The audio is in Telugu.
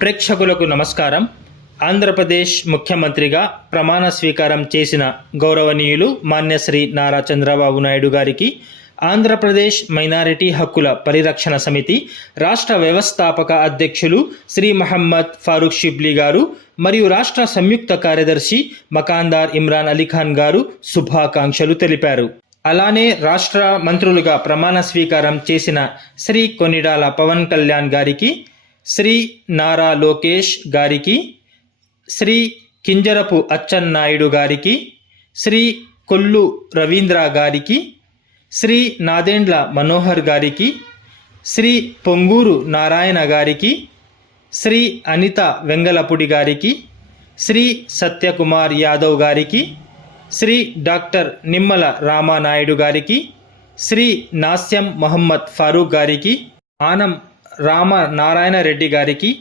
ప్రేక్షకులకు నమస్కారం. ఆంధ్రప్రదేశ్ ముఖ్యమంత్రిగా ప్రమాణ స్వీకారం చేసిన గౌరవనీయులు మాన్యశ్రీ నారా చంద్రబాబు నాయుడు గారికి ఆంధ్రప్రదేశ్ మైనారిటీ హక్కుల పరిరక్షణ సమితి రాష్ట్ర వ్యవస్థాపక అధ్యక్షులు శ్రీ మహమ్మద్ ఫారూక్ షిబ్లీ గారు మరియు రాష్ట్ర సంయుక్త కార్యదర్శి మకాందార్ ఇమ్రాన్ అలీఖాన్ గారు శుభాకాంక్షలు తెలిపారు. అలానే రాష్ట్ర మంత్రులుగా ప్రమాణ స్వీకారం చేసిన శ్రీ కొనిడాల పవన్ కళ్యాణ్ గారికి, శ్రీ నారా లోకేష్ గారికి, శ్రీ కింజరపు అచ్చెన్నాయుడు గారికి, శ్రీ కొల్లు రవీంద్ర గారికి, శ్రీ నాదెండ్ల మనోహర్ గారికి, శ్రీ పొంగూరు నారాయణ గారికి, శ్రీ అనిత వెంగళపుడి గారికి, శ్రీ సత్యకుమార్ యాదవ్ గారికి, శ్రీ డాక్టర్ నిమ్మల రామానాయుడు గారికి, శ్రీ నాస్యం మహమ్మద్ ఫారూక్ గారికి, ఆనం రామ నారాయణ రెడ్డి గారికి,